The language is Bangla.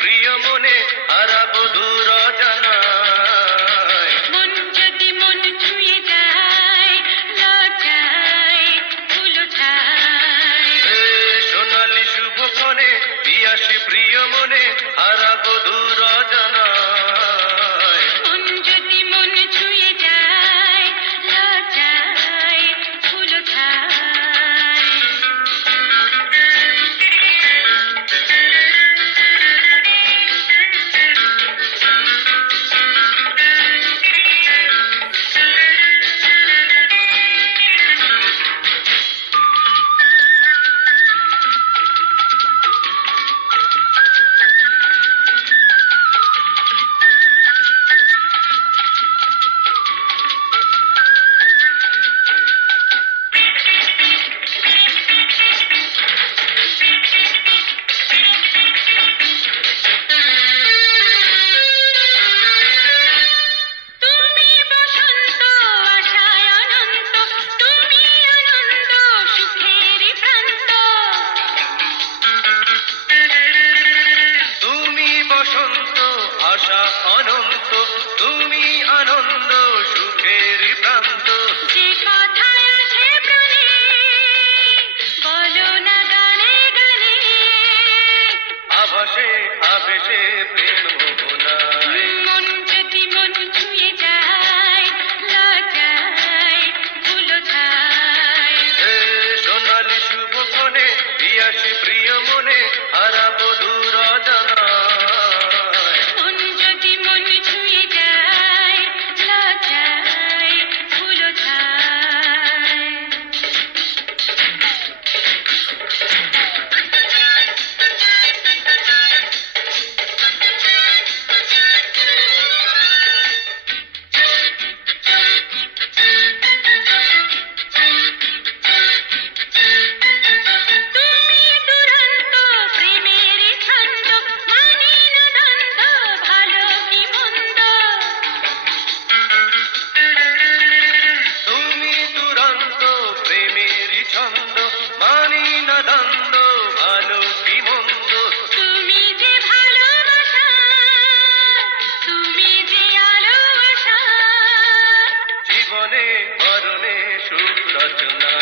প্রিয় মনে হারাবো দূর অজানায়। মন যদি মন ছুঁয়ে যায় লজ্জায় ধুলো ছায়। সোনালি শুভক্ষণে পিয়াসী প্রিয় মনে হারাবো দূর অজানায়। মন যদি মন ছুঁয়ে যায় লজ্জায় ধুলো ছায়। আশা অনন্ত তুমি আনন্দ সুখের প্রান্ত। যে কথায় আছে প্রাণে বলো না গানে গানে। আভাসে আবেশে প্রেম মোহনায়। মন যদি মন ছুঁয়ে যায় লজ্জায় ধুলো ছায়। সোনালি শুভক্ষণে পিয়াসী প্রিয় মনে হারাবো দূর অজানায়। ছন্দ মানি না দ্বন্দ্ব ভালো কি মন্দ। তুমি যে ভালোবাসা তুমি যে আলো আশা জীবনে মরণে সুখ রচনা।